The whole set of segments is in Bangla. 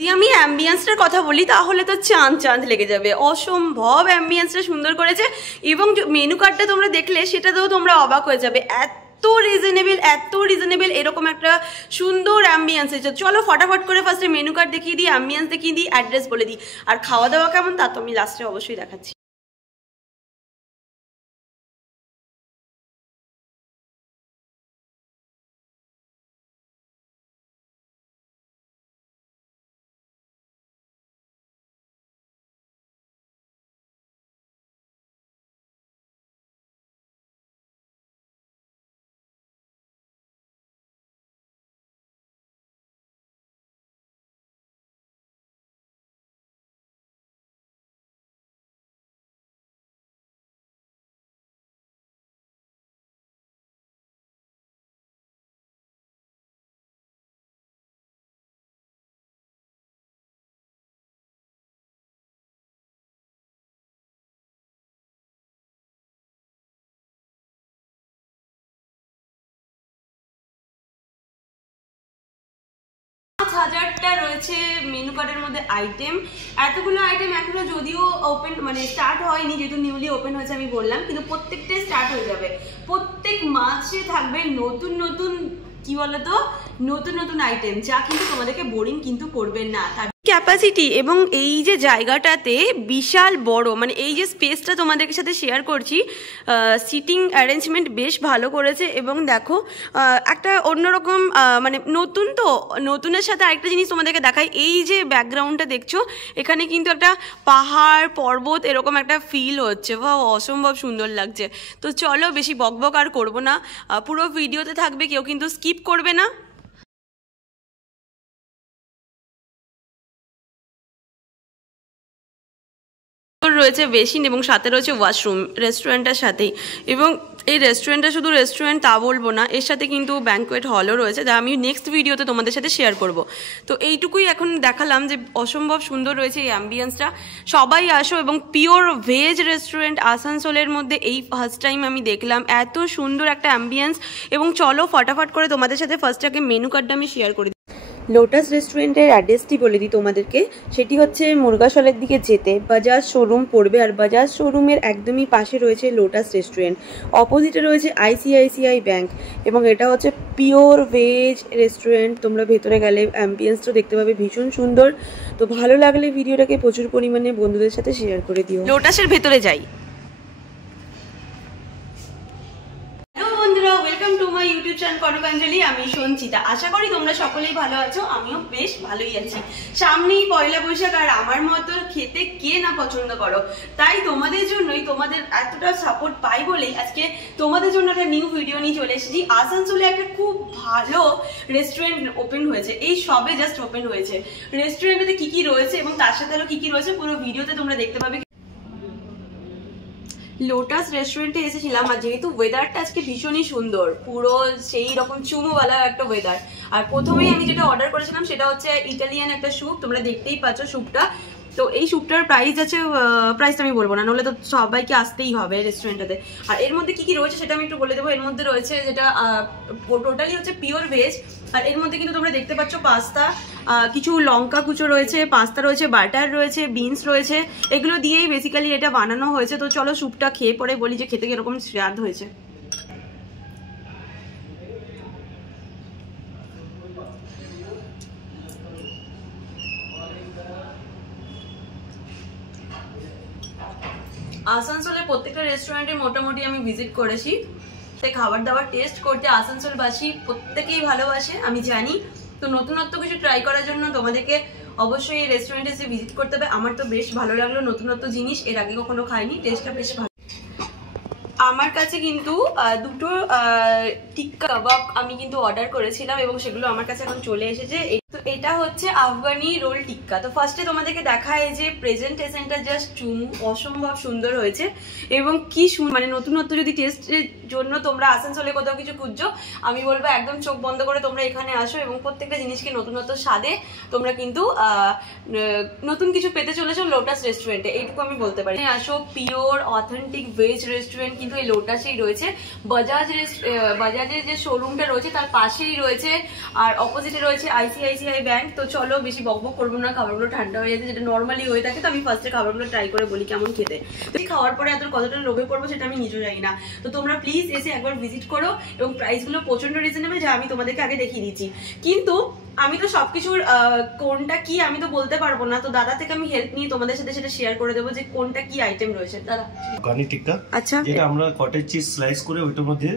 আমি অ্যাম্বিয়েন্সটার কথা বলি তাহলে তো চাঁদ চাঁদ লেগে যাবে। অসম্ভব অ্যাম্বিয়েন্সটা সুন্দর করেছে এবং মেনু কার্ডটা তোমরা দেখলে সেটাতেও তোমরা অবাক হয়ে যাবে। এত রিজনেবল এরকম একটা সুন্দর অ্যাম্বিয়েন্স আছে। চলো ফটাফট করে ফার্স্টে মেনু কার্ড দেখিয়ে দিই, অ্যাম্বিয়েন্স দেখিয়ে দিই, অ্যাড্রেস বলে দিই, আর খাওয়া দাওয়া কেমন তা তো আমি লাস্টে অবশ্যই দেখাচ্ছি। হাজারটা রয়েছে মেনু কার্ডের মধ্যে আইটেম। এতগুলো আইটেম এখনো যদিও ওপেন মানে স্টার্ট হয়নি, যেহেতু নিউলি ওপেন হয়েছে আমি বললাম, কিন্তু প্রত্যেকটাই স্টার্ট হয়ে যাবে। প্রত্যেক মাসে থাকবে নতুন নতুন কি বলতো নতুন নতুন আইটেম, যা কিন্তু তোমাদেরকে বোরিং কিন্তু করবে না। তার ক্যাপাসিটি এবং এই যে জায়গাটাতে বিশাল বড়, মানে এই যে স্পেসটা তোমাদের সাথে শেয়ার করছি, সিটিং অ্যারেঞ্জমেন্ট বেশ ভালো করেছে। এবং দেখো একটা অন্যরকম মানে নতুন, তো নতুনের সাথে আরেকটা জিনিস তোমাদেরকে দেখাই। এই যে ব্যাকগ্রাউন্ডটা দেখছো, এখানে কিন্তু একটা পাহাড় পর্বত এরকম একটা ফিল হচ্ছে। বা অসম্ভব সুন্দর লাগছে। তো চলো বেশি বকবক আর করবো না, পুরো ভিডিওতে থাকবে, কেউ কিন্তু স্কিপ করবে না। রয়েছে বেসিন এবং সাথে রয়েছে ওয়াশরুম রেস্টুরেন্টের সাথেই। এবং এই রেস্টুরেন্টটা শুধু রেস্টুরেন্ট তা বলবো না, এর সাথে কিন্তু ব্যাঙ্কোয়েট হলও রয়েছে, যা আমি নেক্সট ভিডিওতে তোমাদের সাথে শেয়ার করব। তো এইটুকুই এখন দেখালাম যে অসম্ভব সুন্দর রয়েছে এই অ্যাম্বিয়েন্সটা। সবাই আসো, এবং পিওর ভেজ রেস্টুরেন্ট আসানসোলের মধ্যে এই ফার্স্ট টাইম আমি দেখলাম এত সুন্দর একটা অ্যাম্বিয়েন্স। এবং চলো ফটাফট করে তোমাদের সাথে ফার্স্ট আগে মেনু কার্ডটা আমি শেয়ার করি। লোটাস রেস্টুরেন্টের অ্যাড্রেসটি বলে দিই তোমাদেরকে। সেটি হচ্ছে মুরগাশলের দিকে যেতে বাজাজ শোরুম পড়বে, আর বাজাজ শোরুমের একদমই পাশে রয়েছে লোটাস রেস্টুরেন্ট, অপোজিটে রয়েছে আইসিআইসিআই ব্যাংক। এবং এটা হচ্ছে পিওর ভেজ রেস্টুরেন্ট। তোমরা ভেতরে গেলে অ্যাম্বিয়েন্সটা দেখতে পাবে ভীষণ সুন্দর। তো ভালো লাগলে ভিডিওটাকে প্রচুর পরিমাণে বন্ধুদের সাথে শেয়ার করে দিও। লোটাসের ভেতরে যাই। Welcome to my YouTube channel Kanakanjali. আমি সঞ্চিতা। আশা করি তোমরা সকলেই ভালো আছো, আমিও বেশ ভালোই আছি। সামনেই পয়লা বৈশাখ, আর আমার মতো খেতে কে না পছন্দ করো। তাই তোমাদের জন্যই, তোমাদের এতটা সাপোর্ট পাই বলেই আজকে তোমাদের জন্য একটা নিউ ভিডিও নিয়ে চলে এসেছি। আসানসোলে একটা খুব ভালো রেস্টুরেন্ট ওপেন হয়েছে, এই সবে জাস্ট ওপেন হয়েছে। রেস্টুরেন্টে কি কি রয়েছে এবং তার সাথে আরো কি কি রয়েছে পুরো ভিডিওতে তোমরা দেখতে পাবে। লোটাস রেস্টুরেন্টে এসেছিলাম, আর যেহেতু ওয়েদারটা আজকে ভীষণই সুন্দর, পুরো সেই রকম চুমুওয়ালা একটা ওয়েদার। আর প্রথমেই আমি যেটা অর্ডার করেছিলাম সেটা হচ্ছে ইটালিয়ান একটা স্যুপ। তোমরা দেখতেই পাচ্ছ স্যুপটা। তো এই স্যুপটার প্রাইস আছে, প্রাইসটা আমি বলবো না, নাহলে তো সবাইকে আসতেই হবে রেস্টুরেন্টটাতে। আর এর মধ্যে কি কি রয়েছে সেটা আমি একটু বলে দেবো। এর মধ্যে রয়েছে যেটা টোটালি হচ্ছে পিওর ভেজ। আর এর মধ্যে কিন্তু তোমরা দেখতে পাচ্ছ পাস্তা, কিছু লঙ্কা কুচো রয়েছে, পাস্তা রয়েছে, বাটার রয়েছে, বিনস রয়েছে। এগুলো দিয়েই বেসিক্যালি এটা বানানো হয়েছে। তো চলো স্যুপটা খেয়ে পরে বলি যে খেতে কিরকম স্বাদ হয়েছে। আসানসোলে প্রত্যেকটা রেস্টুরেন্টে মোটামুটি আমি ভিজিট করেছি। তাই খাবার দাবার টেস্ট করতে আসানসোলবাসী প্রত্যেকেই ভালোবাসে, আমি জানি। তো নতুনত্ব কিছু ট্রাই করার জন্য তোমাদেরকে অবশ্যই এই রেস্টুরেন্টে এসে ভিজিট করতে হবে। আমার তো বেশ ভালো লাগলো, নতুনত্ব জিনিস এর আগে কখনো খাইনি, টেস্টটা বেশ ভালো। আমার কাছে কিন্তু দুটো টিক্কা কাবাব আমি কিন্তু অর্ডার করেছিলাম এবং সেগুলো আমার কাছে এখন চলে এসেছে। তো এটা হচ্ছে আফগানি রোল টিক্কা। তো ফার্স্টে তোমাদেরকে দেখায় যে প্রেজেন্টেশনটা জাস্ট অসম্ভব সুন্দর হয়েছে। এবং কি মানে নতুনত্ব যদি টেস্টের জন্য তোমরা আসানসোলে কোথাও কিছু খুঁজছো, আমি বলবো একদম চোখ বন্ধ করে তোমরা এখানে আসো এবং প্রত্যেকটা জিনিসকে নতুনত্ব স্বাদে তোমরা কিন্তু নতুন কিছু পেতে চলেছো লোটাস রেস্টুরেন্টে, এইটুকু আমি বলতে পারি। আসো, পিওর অথেন্টিক ভেজ রেস্টুরেন্ট কিন্তু এই লোটাসেই রয়েছে। বাজাজের যে শোরুমটা রয়েছে তার পাশেই রয়েছে, আর অপোজিটে রয়েছে আইসিআইসিআই ICICI ব্যাংক। তো চলো বেশি বকবক করবো না, খাবারগুলো ঠান্ডা হয়ে যাচ্ছে, যেটা নর্মালি হয়ে থাকে। তো আমি ফার্স্টে খাবারগুলো ট্রাই করে বলি কেমন খেতে। তো খাওয়ার পরে এত কতটা লোভে পড়বো সেটা আমি নিজেও জানি না। তো তোমরা প্লিজ এসে একবার ভিজিট করো, এবং প্রাইসগুলো প্রচন্ড রিজনেবল, যা আমি তোমাদেরকে আগে দেখিয়ে দিচ্ছি। কিন্তু আমি তো সবকিছুর কোনটা কি আমি তো বলতে পারবো না, তো দাদা থেকে আমি হেল্প নিয়ে তোমাদের সাথে সেটা শেয়ার করে দেবো যে কোনটা কি আইটেম রয়েছে। দাদা গানি টিক্কা, আচ্ছা, যেটা আমরা কটেজ চিজ স্লাইস করে ওইটার মধ্যে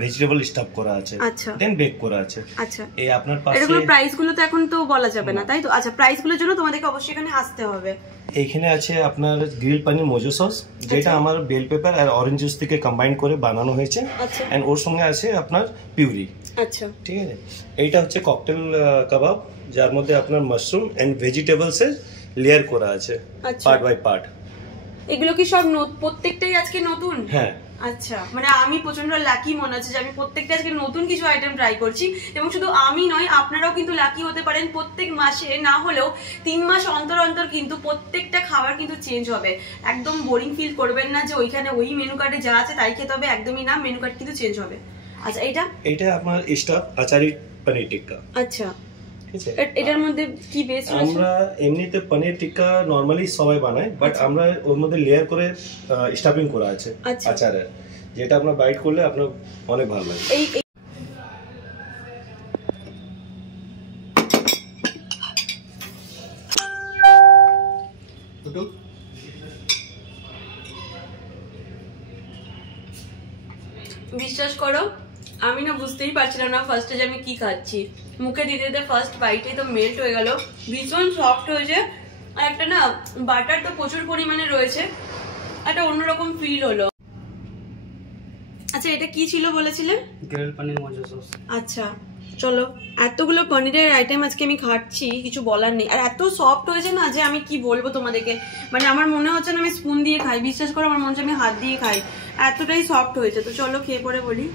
ভেজিটেবল স্টাফ করা আছে, আচ্ছা, দেন বেক করা আছে। আচ্ছা, এই আপনার পাশে এগুলো প্রাইসগুলো তো এখন তো বলা যাবে না, তাই তো? আচ্ছা, প্রাইসগুলোর জন্য তোমাদেরকে অবশ্যই এখানে আসতে হবে। এইখানে আছে আপনার গ্রিল পানির মোজো সস, যেটা আমার বেল পেপার আর অরেঞ্জ জুস থেকে কম্বাইন করে বানানো হয়েছে, আচ্ছা, এন্ড ওর সঙ্গে আছে আপনার পিউরি। আচ্ছা, ঠিক আছে। এইটা হচ্ছে ককটেল কাবাব, যার মধ্যে আপনার মাশরুম এন্ড ভেজিটেবলস এর লেয়ার করা আছে পার্ট বাই পার্ট। এগুলো কি সব প্রত্যেকটাই আজকে নতুন? হ্যাঁ। আচ্ছা, মানে আমি প্রচন্ড লাকি মনে হচ্ছে যে আমি প্রত্যেকটা আজকে নতুন কিছু আইটেম ট্রাই করছি। এবং শুধু আমি নয়, আপনারাও কিন্তু লাকি হতে পারেন। প্রত্যেক মাসে না হলেও 3 মাস অন্তর অন্তর কিন্তু প্রত্যেকটা খাবার কিন্তু চেঞ্জ হবে। একদম বোরিং ফিল করবেন না যে ওইখানে ওই মেনু কার্ডে যা আছে তাই খেতে হবে, একদমই না, মেনু কার্ড কিন্তু চেঞ্জ হবে। আচ্ছা, এটা আপনার স্টাফ আচারি পনির টিক্কা। আচ্ছা, এটার মধ্যে কি বেস রয়েছে? আমরা এমনিতে পনির টিক্কা নরমালি সবাই বানায়, বাট আমরা ওর মধ্যে লেয়ার করে স্টাফিং করা আছে আচারে, যেটা আপনার বাইট করলে আপনার অনেক ভালো লাগে। বিশ্বাস করো, আমি না বুঝতেই পারছিলাম না ফার্স্টে যে আমি কি খাচ্ছি। মুখে দিতে দিতে ফার্স্ট বাইটেই তো মেল্ট হয়ে গেল, ভীষণ সফট হয়েছে। আর একটা না বাটার তো প্রচুর পরিমাণে রয়েছে, একটা অন্যরকম ফিল হলো। আচ্ছা, এটা কি ছিল বলেছিলেন? গ্রিল পনির মোজো সস। আচ্ছা, চলো, এতগুলো পনিরের আইটেম আজকে আমি খাচ্ছি, কিছু বলার নেই। আর এত সফট হয়েছে না যে আমি কি বলবো তোমাদেরকে, মানে আমার মনে হচ্ছে না আমি স্পুন দিয়ে খাই, বিশ্বাস করো আমার মনে হচ্ছে আমি হাত দিয়ে খাই, এতটাই সফট হয়েছে। তো চলো খেয়ে পরে বলি।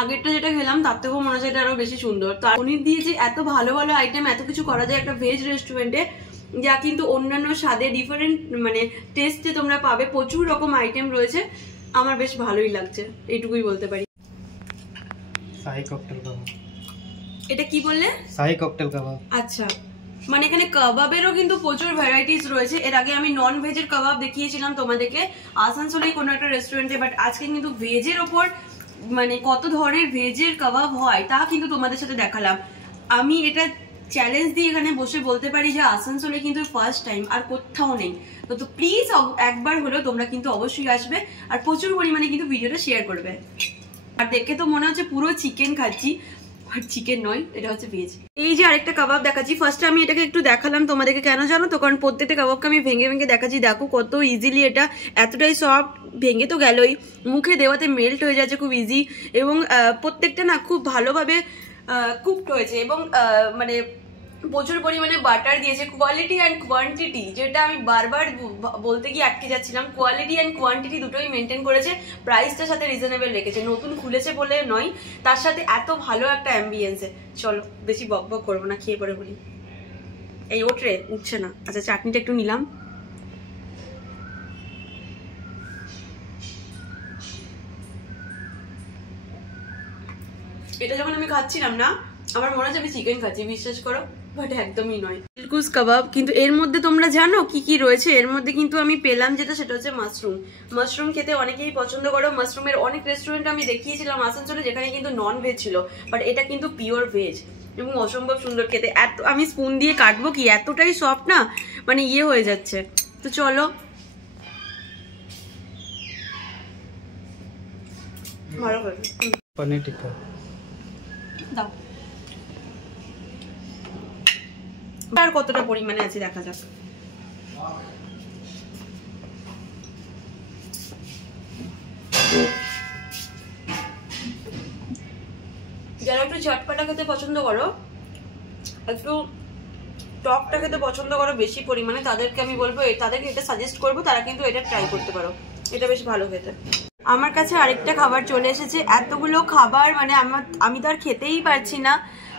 আগেরটা যেটা খেলাম তার থেকেও মনে হচ্ছে এটা আরো বেশি সুন্দর। তো পনির দিয়ে যে এত ভালো ভালো আইটেম, এত কিছু করা যায় একটা ভেজ রেস্টুরেন্টে, যা কিন্তু অন্যান্য স্বাদে ডিফারেন্ট মানে টেস্টে তোমরা পাবে, প্রচুর রকম আইটেম রয়েছে, আমার বেশ ভালোই লাগছে, এইটুকুই বলতে পারি। শাহী ককটেল কাবাব। এটা কি বললে? শাহী ককটেল কাবাব। আচ্ছা, মানে এখানে কাবাবেরও কিন্তু প্রচুর ভ্যারাইটিস রয়েছে। এর আগে আমি নন ভেজের কাবাব দেখিয়েছিলাম তোমাদেরকে আসানসোলেই কোনো একটা রেস্টুরেন্টে, বাট আজকে কিন্তু ভেজের ওপর মানে কত ধরনের ভেজের কাবাব হয় তা কিন্তু তোমাদের সাথে দেখালাম। আমি এটা চ্যালেঞ্জ দিয়ে এখানে বসে বলতে পারি যে আসানসোলে কিন্তু ফার্স্ট টাইম, আর কোথাও নেই। তো প্লিজ একবার হলেও তোমরা কিন্তু অবশ্যই আসবে, আর প্রচুর পরিমাণে কিন্তু ভিডিওটা শেয়ার করবে। আর দেখে তো মনে হচ্ছে পুরো চিকেন খাচ্ছি, আর চিকেন নয়, এটা হচ্ছে ভেজ। এই যে আরেকটা কাবাব দেখাচ্ছি, ফার্স্টে আমি এটাকে একটু দেখালাম তোমাদেরকে, কেন জানো তো? কারণ প্রত্যেকটা কাবাবকে আমি ভেঙে ভেঙে দেখাচ্ছি, দেখো কত ইজিলি এটা এতটাই সফট, ভেঙে তো গেলই, মুখে দেওয়াতে মেল্ট হয়ে যাচ্ছে খুব ইজি, এবং প্রত্যেকটা না খুব ভালোভাবে কুকড হয়েছে, এবং মানে প্রচুর পরিমাণে বাটার দিয়েছে। কোয়ালিটি অ্যান্ড কোয়ান্টিটি, যেটা আমি বারবার বলতে গিয়ে আটকে যাচ্ছিলাম, কোয়ালিটি অ্যান্ড কোয়ান্টিটি দুটোই মেনটেন করেছে, প্রাইসটার সাথে রিজনেবল রেখেছে, নতুন খুলেছে বলে নয়, তার সাথে এত ভালো একটা অ্যাম্বিয়েন্সে। চলো বেশি বক বক করবো না, খেয়ে পরে বলি। এই ওঠে উঠছে না। আচ্ছা, চাটনিটা একটু নিলাম। এটা যখন আমি খাচ্ছিলাম না, আমার মনে হচ্ছে আমি চিকেন খাচ্ছি, বিশ্বাস করো, বাট একদমই নয়। দিলকুশ কাবাব, কিন্তু এর মধ্যে তোমরা জানো কি কি রয়েছে? এর মধ্যে কিন্তু আমি পেলাম যেটা, সেটা হচ্ছে মাশরুম। মাশরুম খেতে অনেকেই পছন্দ করো। মাশরুমের অনেক রেস্টুরেন্ট আমি দেখিয়েছিলাম আসানসোলে, যেখানে কিন্তু নন ভেজ ছিল, বাট এটা কিন্তু পিওর ভেজ এবং অসম্ভব সুন্দর খেতে। এত আমি স্পুন দিয়ে কাটবো কি, এতটাই সফট না, মানে ইয়ে হয়ে যাচ্ছে। তো চলো, ভালো করে পনির টিক্কা দাও। আর কতটা পরিমাণে আছে দেখা যাক। যারা একটু ঝটপটা খেতে পছন্দ করো, একটু টকটা খেতে পছন্দ করো বেশি পরিমাণে, তাদেরকে আমি বলবো, তাদেরকে এটা সাজেস্ট করবো, তারা কিন্তু এটা ট্রাই করতে পারো, এটা বেশ ভালো খেতে। আমার কাছে আরেকটা খাবার চলে এসেছে। এতগুলো খাবার মানে আমি তো আর খেতেই পারছি না।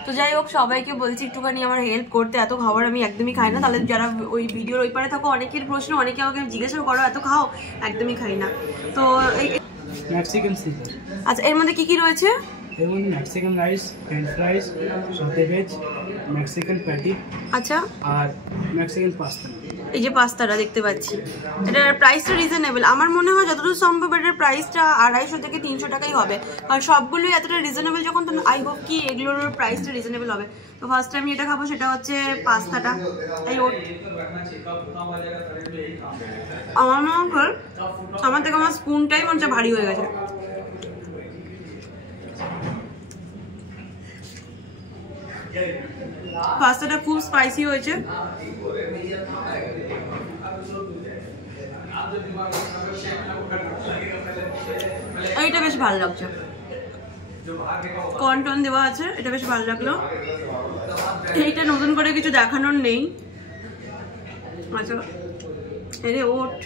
তো যাই হোক, সবাইকে বলছি একটুখানি আমার হেল্প করতে, এত খাবার আমি একদমই খাই না। তাহলে যারা ওই ভিডিওর ওই পারে থাকো, অনেকের প্রশ্ন, অনেকে আমাকে জিজ্ঞাসা করো এত খাও, একদমই খাই না। তো মেক্সিকান সিজার। আচ্ছা, এর মধ্যে কি কি রয়েছে? এর মধ্যে মেক্সিকান রাইস, ফ্রেঞ্চ ফ্রাইস, সতে ভেজ, মেক্সিকান প্যাটি, আচ্ছা, আর মেক্সিকান পাস্তা। এই যে পাস্তাটা দেখতে পাচ্ছি, এটার প্রাইসটা রিজনেবল। আমার মনে হয় যতদূর সম্ভব এটার প্রাইসটা 250 থেকে 300 টাকাই হবে, কারণ সবগুলোই এতটা রিজনেবল যখন, তো আই হোপ কি এগুলোর প্রাইসটা রিজনেবল হবে। তো ফার্স্ট আমি এটা খাবো, সেটা হচ্ছে পাস্তাটা। আমার মনে হয় আমার থেকে আমার স্পুনটাই মনে হচ্ছে ভারী হয়ে গেছে। পাস্তাটা খুব স্পাইসি হয়েছে। এইটা বেশ ভালো লাগছে, কর্ন দেওয়া আছে, এটা বেশ ভালো লাগলো। এইটা নতুন করে কিছু দেখানোর নেই। আচ্ছা, এরে ওট,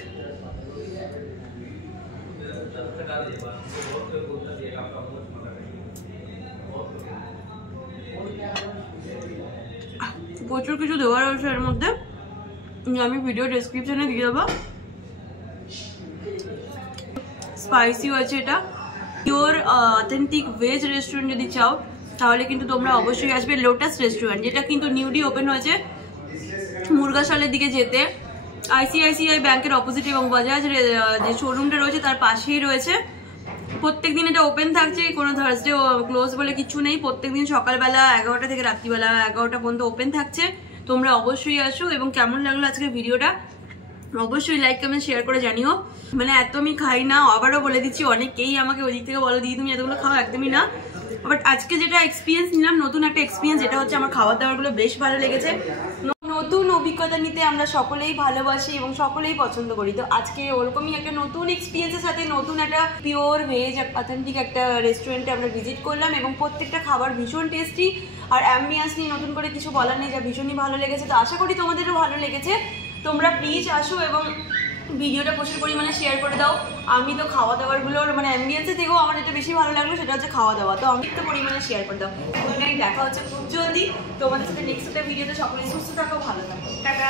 প্রচুর কিছু দেওয়া রয়েছে এর মধ্যে, আমি ভিডিও ডেসক্রিপশনে দিয়ে দেবো। স্পাইসি হয়েছে, এটা পিওর অথেন্টিক ভেজ রেস্টুরেন্ট যদি চাও তাহলে কিন্তু তোমরা অবশ্যই আসবে লোটাস রেস্টুরেন্ট, যেটা কিন্তু নিউলি ওপেন হয়েছে মুরগাশালের দিকে যেতে, ICICI ব্যাংকের অপোজিট এবং বাজাজ যে শোরুমটা রয়েছে তার পাশেই রয়েছে। প্রত্যেক দিন এটা ওপেন থাকছে, কোনো থার্সডে ক্লোজ বলে কিছু নেই। প্রত্যেকদিন সকালবেলা 11টা থেকে রাত্রিবেলা 11টা পর্যন্ত ওপেন থাকছে। তোমরা অবশ্যই আসো, এবং কেমন লাগলো আজকের ভিডিওটা অবশ্যই লাইক কমেন্ট শেয়ার করে জানিও। মানে এত আমি খাই না, আবারও বলে দিচ্ছি, অনেকেই আমাকে ওই দিক থেকে বলো দিদি তুমি এতগুলো খাও, একদমই না। বাট আজকে যেটা এক্সপিরিয়েন্স নিলাম, নতুন একটা এক্সপিরিয়েন্স, যেটা হচ্ছে আমার খাবার দাবারগুলো বেশ ভালো লেগেছে। নতুন অভিজ্ঞতা নিতে আমরা সকলেই ভালোবাসি এবং সকলেই পছন্দ করি। তো আজকে ওরকমই একটা নতুন এক্সপিরিয়েন্সের সাথে নতুন একটা পিওর ভেজ অথেন্টিক একটা রেস্টুরেন্টে আমরা ভিজিট করলাম, এবং প্রত্যেকটা খাবার ভীষণ টেস্টি। আর অ্যাম্বিয়েন্স নিয়ে নতুন করে কিছু বলার নেই, যা ভীষণই ভালো লেগেছে। তো আশা করি তোমাদেরও ভালো লেগেছে। তোমরা প্লিজ আসো এবং ভিডিওটা প্রচুর পরিমাণে শেয়ার করে দাও। আমি তো খাওয়া দাওয়ারগুলোর মানে অ্যাম্বিয়েন্সের থেকেও আমার যেটা বেশি ভালো লাগলো সেটা হচ্ছে খাওয়া দাওয়া। তো আমি একটু পরিমাণে শেয়ার করে দাও। দেখা হচ্ছে খুব জলদি তোমাদের সাথে নেক্সট একটা ভিডিওতে। সকলেই সুস্থ থাকো, ভালো থাকো, টাটা।